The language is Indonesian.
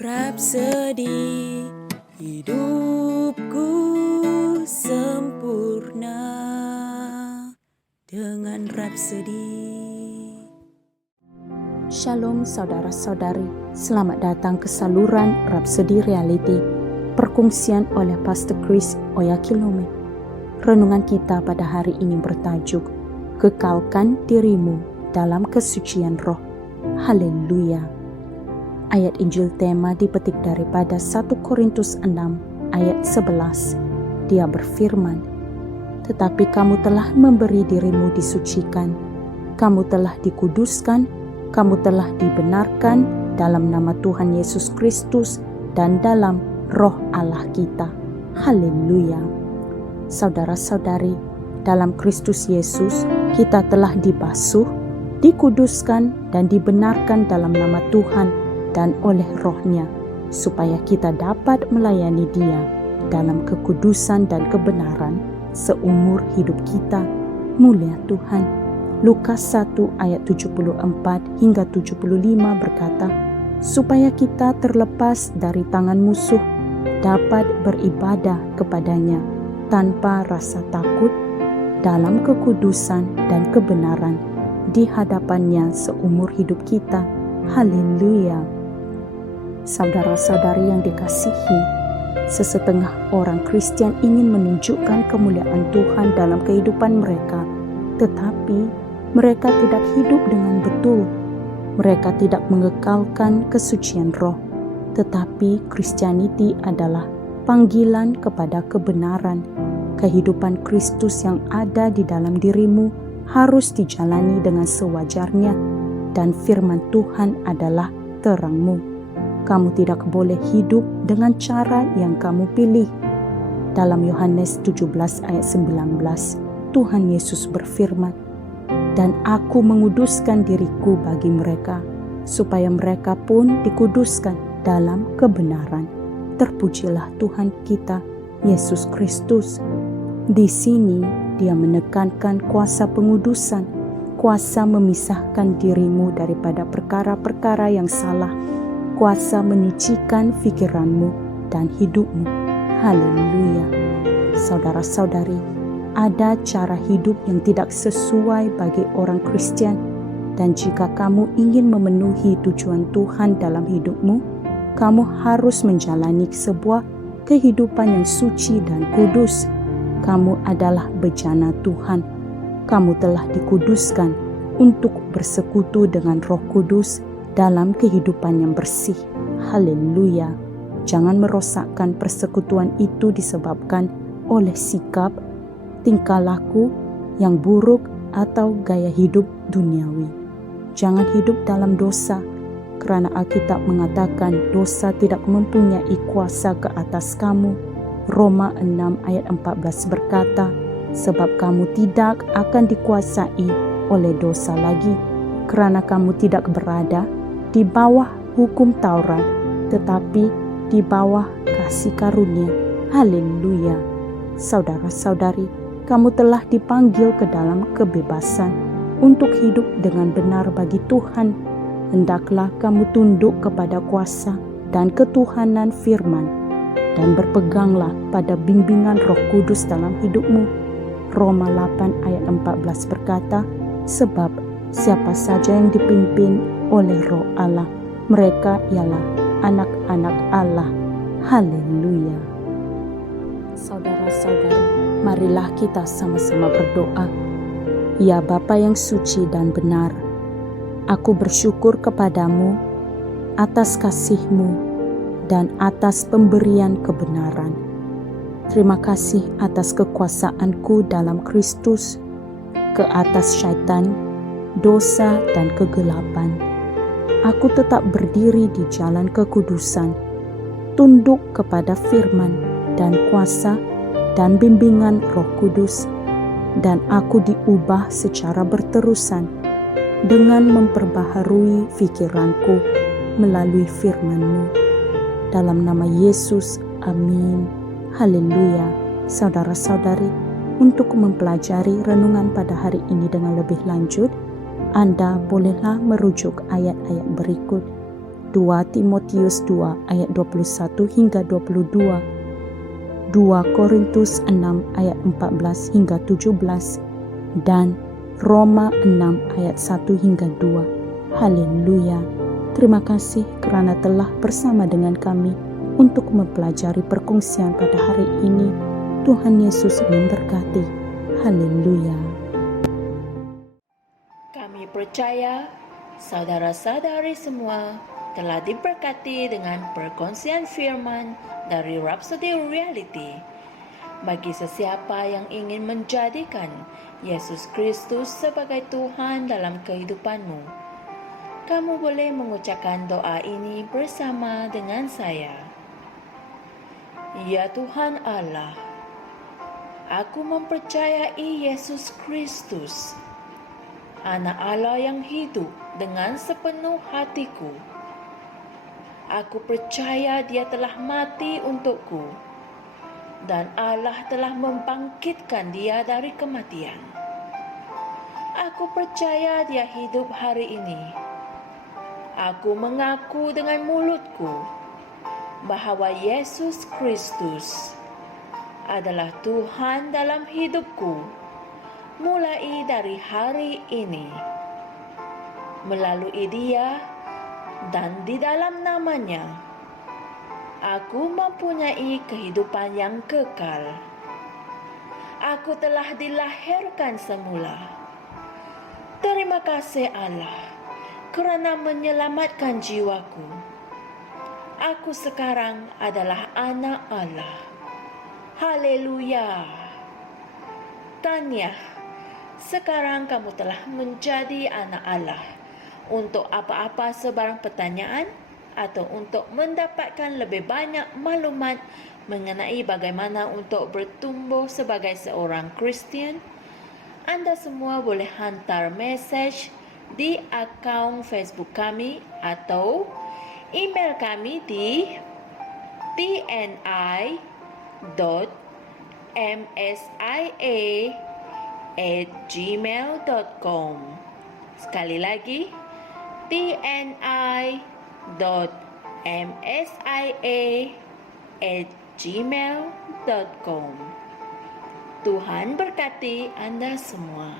Rapsodi hidupku sempurna dengan Rapsodi. Shalom saudara-saudari, selamat datang ke saluran Rapsodi Reality, perkongsian oleh Pastor Chris Oyakilome. Renungan kita pada hari ini bertajuk, Kekalkan dirimu dalam kesucian roh. Haleluya. Ayat Injil tema dipetik daripada 1 Korintus 6 ayat 11. Dia berfirman, "Tetapi kamu telah memberi dirimu disucikan, kamu telah dikuduskan, kamu telah dibenarkan dalam nama Tuhan Yesus Kristus dan dalam roh Allah kita." Haleluya. Saudara-saudari, dalam Kristus Yesus kita telah dibasuh, dikuduskan dan dibenarkan dalam nama Tuhan dan oleh rohnya, supaya kita dapat melayani Dia dalam kekudusan dan kebenaran seumur hidup kita. Mulia Tuhan. Lukas 1 ayat 74 hingga 75 berkata, supaya kita terlepas dari tangan musuh, dapat beribadah kepadanya tanpa rasa takut dalam kekudusan dan kebenaran di hadapannya seumur hidup kita. Haleluya. Saudara-saudari yang dikasihi, sesetengah orang Kristen ingin menunjukkan kemuliaan Tuhan dalam kehidupan mereka, tetapi mereka tidak hidup dengan betul. Mereka tidak mengekalkan kesucian roh, tetapi Christianity adalah panggilan kepada kebenaran. Kehidupan Kristus yang ada di dalam dirimu harus dijalani dengan sewajarnya, dan firman Tuhan adalah terangmu. Kamu tidak boleh hidup dengan cara yang kamu pilih. Dalam Yohanes 17 ayat 19, Tuhan Yesus berfirman, "Dan aku menguduskan diriku bagi mereka, supaya mereka pun dikuduskan dalam kebenaran." Terpujilah Tuhan kita, Yesus Kristus. Di sini Dia menekankan kuasa pengudusan, kuasa memisahkan dirimu daripada perkara-perkara yang salah, kuasa menyucikan pikiranmu dan hidupmu. Haleluya. Saudara-saudari, ada cara hidup yang tidak sesuai bagi orang Kristen, dan jika kamu ingin memenuhi tujuan Tuhan dalam hidupmu, kamu harus menjalani sebuah kehidupan yang suci dan kudus. Kamu adalah bejana Tuhan. Kamu telah dikuduskan untuk bersekutu dengan Roh Kudus dalam kehidupan yang bersih. Haleluya. Jangan merosakkan persekutuan itu disebabkan oleh sikap, tingkah laku yang buruk atau gaya hidup duniawi. Jangan hidup dalam dosa, kerana Alkitab mengatakan dosa tidak mempunyai kuasa ke atas kamu. Roma 6 ayat 14 berkata, sebab kamu tidak akan dikuasai oleh dosa lagi, kerana kamu tidak berada di bawah hukum Taurat, tetapi di bawah kasih karunia. Haleluya. Saudara-saudari, kamu telah dipanggil ke dalam kebebasan untuk hidup dengan benar bagi Tuhan. Hendaklah kamu tunduk kepada kuasa dan ketuhanan firman, dan berpeganglah pada bimbingan Roh Kudus dalam hidupmu. Roma 8 ayat 14 berkata, sebab siapa saja yang dipimpin oleh Roh Allah, mereka ialah anak-anak Allah. Haleluya. Saudara-saudari, marilah kita sama-sama berdoa. Ya Bapa yang suci dan benar, aku bersyukur kepadamu atas kasih-Mu dan atas pemberian kebenaran. Terima kasih atas kekuasaanku dalam Kristus, ke atas syaitan, dosa dan kegelapan. Aku tetap berdiri di jalan kekudusan, tunduk kepada firman dan kuasa dan bimbingan Roh Kudus, dan aku diubah secara berterusan dengan memperbaharui pikiranku melalui firman-Mu. Dalam nama Yesus, amin. Haleluya. Saudara-saudari, untuk mempelajari renungan pada hari ini dengan lebih lanjut, Anda bolehlah merujuk ayat-ayat berikut. 2 Timotius 2 ayat 21 hingga 22, 2 Korintus 6 ayat 14 hingga 17, dan Roma 6 ayat 1 hingga 2. Haleluya. Terima kasih kerana telah bersama dengan kami untuk mempelajari perkongsian pada hari ini. Tuhan Yesus memberkati. Haleluya. Kami percaya saudara-saudari semua telah diberkati dengan perkongsian firman dari Rhapsody Reality. Bagi sesiapa yang ingin menjadikan Yesus Kristus sebagai Tuhan dalam kehidupanmu, kamu boleh mengucapkan doa ini bersama dengan saya. Ya Tuhan Allah, aku mempercayai Yesus Kristus, Anak Allah yang hidup dengan sepenuh hatiku. Aku percaya Dia telah mati untukku dan Allah telah membangkitkan Dia dari kematian. Aku percaya Dia hidup hari ini. Aku mengaku dengan mulutku bahawa Yesus Kristus adalah Tuhan dalam hidupku mulai dari hari ini. Melalui Dia dan di dalam nama-Nya, aku mempunyai kehidupan yang kekal. Aku telah dilahirkan semula. Terima kasih Allah kerana menyelamatkan jiwaku. Aku sekarang adalah anak Allah. Haleluya. Tahniah, sekarang kamu telah menjadi anak Allah. Untuk apa-apa sebarang pertanyaan atau untuk mendapatkan lebih banyak maklumat mengenai bagaimana untuk bertumbuh sebagai seorang Kristian, anda semua boleh hantar mesej di akaun Facebook kami atau email kami di tni.msia@gmail.com. Sekali lagi, tni.msia@gmail.com. Tuhan berkati anda semua.